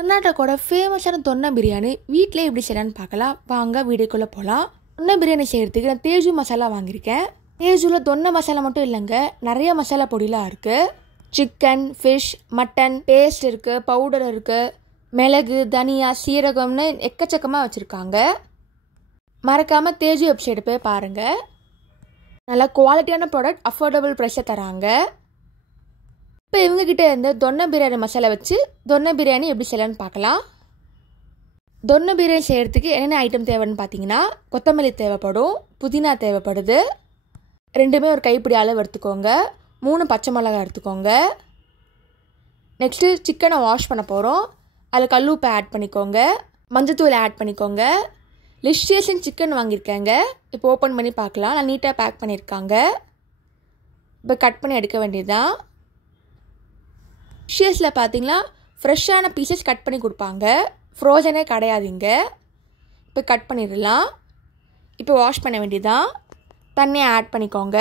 கர்நாடகாவோட ஃபேமஸான தொன்னை பிரியாணி வீட்டிலே எப்படி செய்யலான்னு பார்க்கலாம். வாங்க வீடியோக்குள்ளே போகலாம். தொன்னை பிரியாணி செய்கிறதுக்கு நான் தேஜு மசாலா வாங்கியிருக்கேன். தேஜுவில் தொன்னை மசாலா மட்டும் இல்லைங்க, நிறைய மசாலா பொடிலாம் இருக்குது. சிக்கன், ஃபிஷ், மட்டன் பேஸ்ட் இருக்குது, பவுடர் இருக்குது, மிளகு, தனியா, சீரகம்னு எக்கச்சக்கமாக வச்சுருக்காங்க. மறக்காமல் தேஜு வெப்சைட்டை போய் பாருங்கள். நல்லா குவாலிட்டியான ப்ராடக்ட், அஃபோர்டபுள் ப்ரைஸை தராங்க. இப்போ இவங்ககிட்ட இருந்து தொன்னை பிரியாணி மசாலா வச்சு தொன்னை பிரியாணி எப்படி செய்யலான்னு பார்க்கலாம். தொன்னை பிரியாணி செய்கிறதுக்கு என்னென்ன ஐட்டம் தேவைன்னு பார்த்தீங்கன்னா, கொத்தமல்லி தேவைப்படும், புதினா தேவைப்படுது, ரெண்டுமே ஒரு கைப்பிடி அளவு எடுத்துக்கோங்க, 3 பச்சை மிளகாய் எடுத்துக்கோங்க. நெக்ஸ்ட்டு சிக்கனை வாஷ் பண்ண போகிறோம். அதில் கல்லுப்பை ஆட் பண்ணிக்கோங்க, மஞ்சத்தூள் ஆட் பண்ணிக்கோங்க. லிஸ்டியஸன் சிக்கன் வாங்கியிருக்கேங்க. இப்போ ஓப்பன் பண்ணி பார்க்கலாம். நான் நீட்டாக பேக் பண்ணியிருக்காங்க. இப்போ கட் பண்ணி எடுக்க வேண்டியதுதான். லிஸ்டியஸில் பார்த்தீங்கன்னா ஃப்ரெஷ்ஷான பீசஸ் கட் பண்ணி கொடுப்பாங்க, ஃப்ரோசனே கிடையாதுங்க. இப்போ கட் பண்ணிடலாம். இப்போ வாஷ் பண்ண வேண்டியதுதான். தண்ணியை ஆட் பண்ணிக்கோங்க,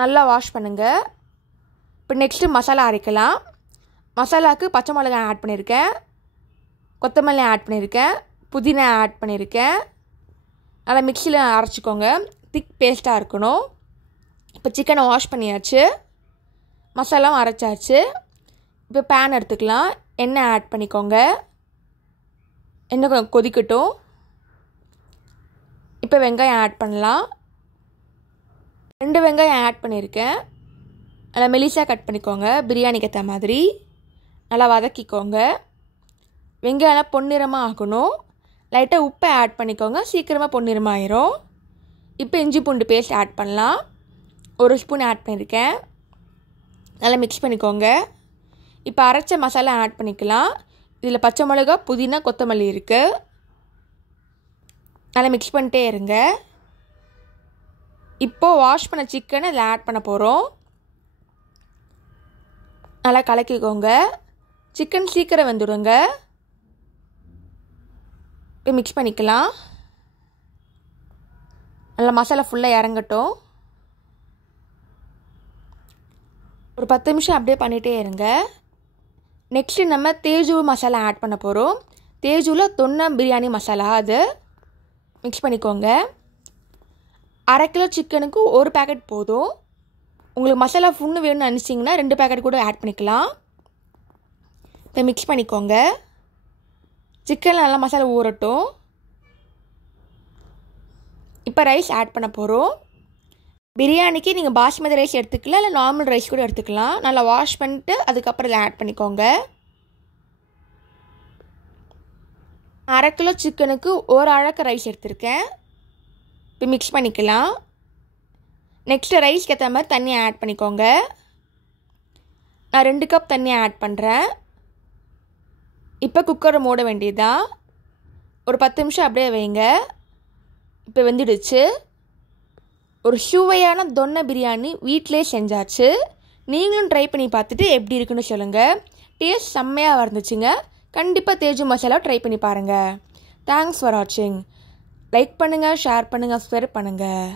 நல்லா வாஷ் பண்ணுங்கள். இப்போ நெக்ஸ்ட்டு மசாலா அரைக்கலாம். மசாலாவுக்கு பச்சை மிளகாய் ஆட் பண்ணியிருக்கேன், கொத்தமல்லி ஆட் பண்ணியிருக்கேன், புதினா ஆட் பண்ணியிருக்கேன். நல்லா மிக்சியில் அரைச்சிக்கோங்க, திக் பேஸ்ட்டாக இருக்கணும். இப்போ சிக்கனை வாஷ் பண்ணியாச்சு, மசாலாவும் அரைச்சாச்சு. இப்போ பேன் எடுத்துக்கலாம், எண்ணெய் ஆட் பண்ணிக்கோங்க. எண்ணெய் கொஞ்சம் கொதிக்கட்டும். இப்போ வெங்காயம் ஆட் பண்ணலாம். 2 வெங்காயம் ஆட் பண்ணியிருக்கேன். நல்லா மெலிசாக கட் பண்ணிக்கோங்க, பிரியாணிக்கு ஏற்ற மாதிரி. நல்லா வதக்கிக்கோங்க. வெங்காயம் பொன்னிறமாக ஆகணும். லைட்டாக உப்பை ஆட் பண்ணிக்கோங்க, சீக்கிரமாக பொன்னிறமாக ஆயிரும். இப்போ இஞ்சி பூண்டு பேஸ்ட் ஆட் பண்ணலாம். 1 ஸ்பூன் ஆட் பண்ணியிருக்கேன். நல்லா மிக்ஸ் பண்ணிக்கோங்க. இப்போ அரைச்ச மசாலா ஆட் பண்ணிக்கலாம். இதில் பச்சை மிளகா, புதினா, கொத்தமல்லி இருக்குது. நல்லா மிக்ஸ் பண்ணிட்டே இருங்க. இப்போது வாஷ் பண்ண சிக்கனை இதில் ஆட் பண்ண போகிறோம். நல்லா கலக்கிக்கோங்க. சிக்கன் சீக்கிரம் வெந்துடுங்க. இப்போ மிக்ஸ் பண்ணிக்கலாம். நல்லா மசாலா ஃபுல்லாக இறங்கட்டும். ஒரு 10 நிமிஷம் அப்படியே பண்ணிகிட்டே இருங்க. நெக்ஸ்ட்டு நம்ம தேஜு மசாலா ஆட் பண்ண போகிறோம். தேஜுவில் தொன்னை பிரியாணி மசாலா, அது மிக்ஸ் பண்ணிக்கோங்க. 1/2 கிலோ சிக்கனுக்கு 1 பேக்கெட் போதும். உங்களுக்கு மசாலா ஃபுன்னு வேணும்னு நினச்சிங்கன்னா 2 பேக்கெட் கூட ஆட் பண்ணிக்கலாம். இப்போ மிக்ஸ் பண்ணிக்கோங்க. சிக்கனில் நல்லா மசாலா ஊறட்டும். இப்போ ரைஸ் ஆட் பண்ண போகிறோம். பிரியாணிக்கு நீங்கள் பாஸ்மதி ரைஸ் எடுத்துக்கலாம், இல்லை நார்மல் ரைஸ் கூட எடுத்துக்கலாம். நல்லா வாஷ் பண்ணிட்டு அதுக்கப்புறம் இதை ஆட் பண்ணிக்கோங்க. 1/2 கிலோ சிக்கனுக்கு 1 அழகு ரைஸ் எடுத்திருக்கேன். இப்போ மிக்ஸ் பண்ணிக்கலாம். நெக்ஸ்ட்டு ரைஸ்க்கு ஏற்ற மாதிரி தண்ணியை ஆட் பண்ணிக்கோங்க. நான் 2 கப் தண்ணியை ஆட் பண்ணுறேன். இப்போ குக்கரை மூட வேண்டியதுதான். ஒரு 10 நிமிஷம் அப்படியே வைங்க. இப்போ வெந்துடுச்சு. ஒரு சுவையான தொன்னை பிரியாணி வீட்டிலே செஞ்சாச்சு. நீங்களும் ட்ரை பண்ணி பார்த்துட்டு எப்படி இருக்குன்னு சொல்லுங்கள். டேஸ்ட் செம்மையாக இருந்துச்சுங்க. கண்டிப்பாக தேஜு மசாலா ட்ரை பண்ணி பாருங்கள். தேங்க்ஸ் ஃபார் வாட்சிங். லைக் பண்ணுங்கள், ஷேர் பண்ணுங்கள், சப்ஸ்கிரைப் பண்ணுங்கள்.